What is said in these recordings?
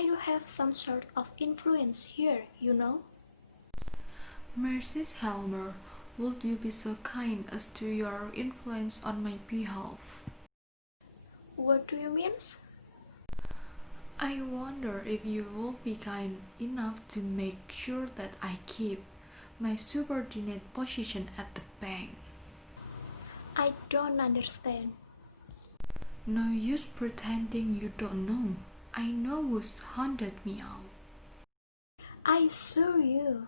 I do have some sort of influence here, you know. Mrs. Helmer, would you be so kind as to your influence on my behalf? What do you mean? I wonder if you would be kind enough to make sure that I keep my subordinate position at the bank. I don't understand. No use pretending you don't know. I know who's hunted me out. I assure you.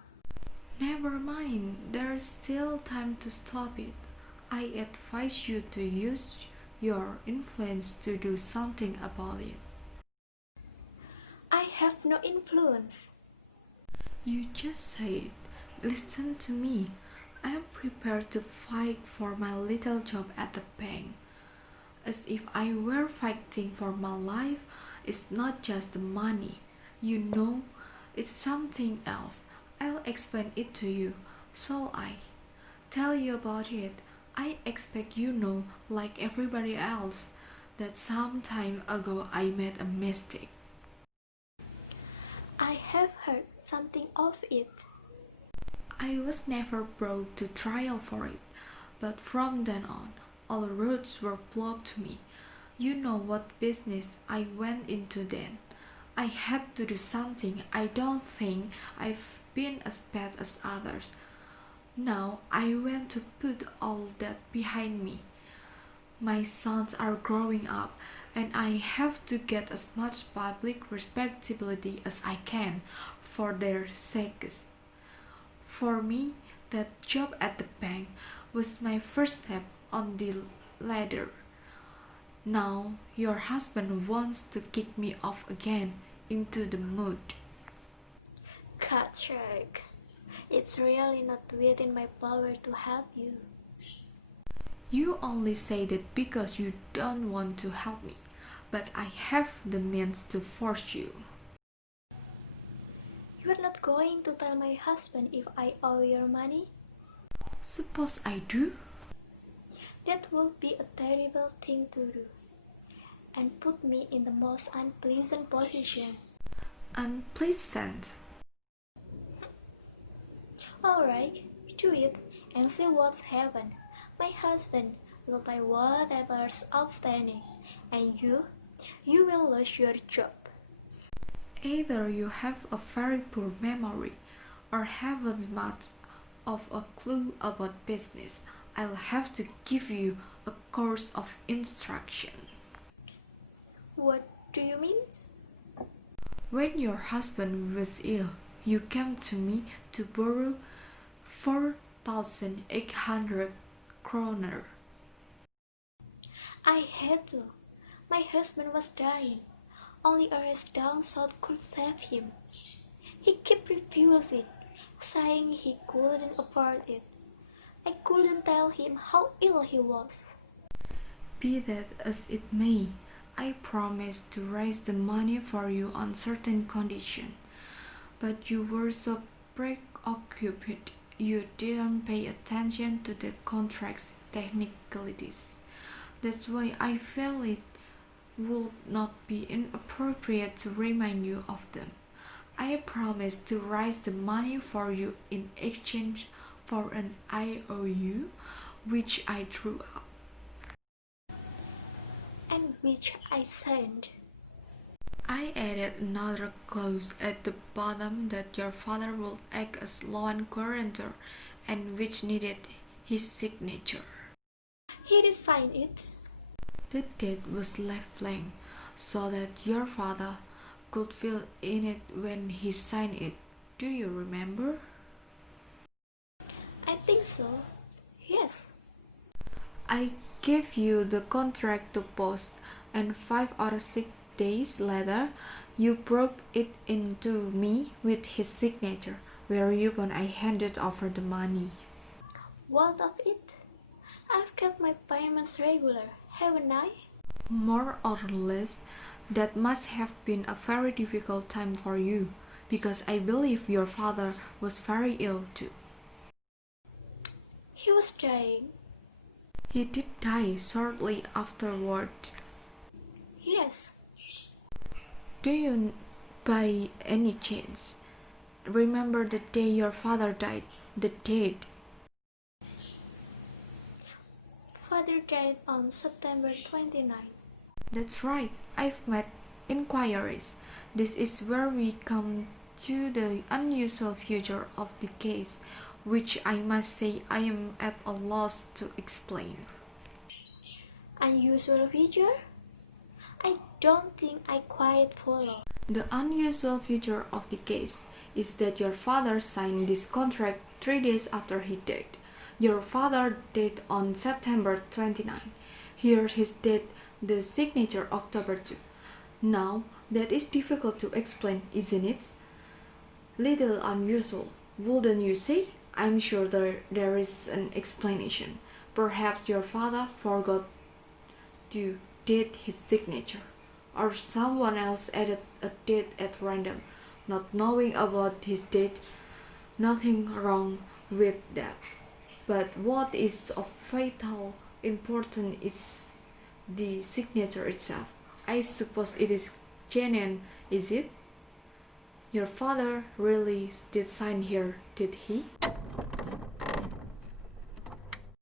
Never mind, there's still time to stop it. I advise you to use your influence to do something about it. I have no influence. You just said, listen to me. I am prepared to fight for my little job at the bank. As if I were fighting for my life. It's not just the money. You know, it's something else. I'll explain it to you. Shall I tell you about it? I expect you know, like everybody else, that some time ago I made a mistake. I have heard something of it. I was never brought to trial for it, but from then on, all roads were blocked to me. You know what business I went into then. I had to do something. I don't think I've been as bad as others. Now I want to put all that behind me. My sons are growing up, and I have to get as much public respectability as I can for their sakes. For me, that job at the bank was my first step on the ladder. Now your husband wants to kick me off again into the mud. Patrick, it's really not within my power to help you. You only say that because you don't want to help me, but I have the means to force you. You're not going to tell my husband if I owe your money? Suppose I do? That would be a terrible thing to do, and put me in the most unpleasant position. Unpleasant? Alright, do it and see what's happened. My husband will pay whatever's outstanding, and you will lose your job. Either you have a very poor memory or haven't much of a clue about business. I'll have to give you a course of instruction. What do you mean? When your husband was ill, you came to me to borrow 4,800 kroner. I had to. My husband was dying. Only a rest down south could save him. He kept refusing, saying he couldn't afford it. I couldn't tell him how ill he was. Be that as it may, I promised to raise the money for you on certain conditions. But you were so preoccupied you didn't pay attention to the contract's technicalities. That's why I felt it would not be inappropriate to remind you of them. I promised to raise the money for you in exchange for an IOU, which I drew up. And which I signed. I added another clause at the bottom that your father would act as loan guarantor and which needed his signature. He did sign it. The date was left blank so that your father could fill in it when he signed it. Do you remember? I think so. Yes. I gave you the contract to post, and 5 or 6 days later, you broke it into me with his signature. Where you when I handed over the money? What of it? I've kept my payments regular, haven't I? More or less, that must have been a very difficult time for you, because I believe your father was very ill too. He was dying. He did die shortly afterward. Yes. Do you By any chance, remember the day your father died, the date? Father died on September 29. That's right, I've made inquiries. This is where we come to the unusual feature of the case, which I must say I am at a loss to explain. Unusual feature? I don't think I quite follow. The unusual feature of the case is that your father signed this contract 3 days after he died. Your father died on September 29. Here's his date, the signature October 2. Now, that is difficult to explain, isn't it? Little unusual, wouldn't you say? I'm sure there is an explanation. Perhaps your father forgot to date his signature, or someone else added a date at random, not knowing about his date. Nothing wrong with that. But what is of vital importance is the signature itself. I suppose it is genuine, is it? Your father really did sign here, did he?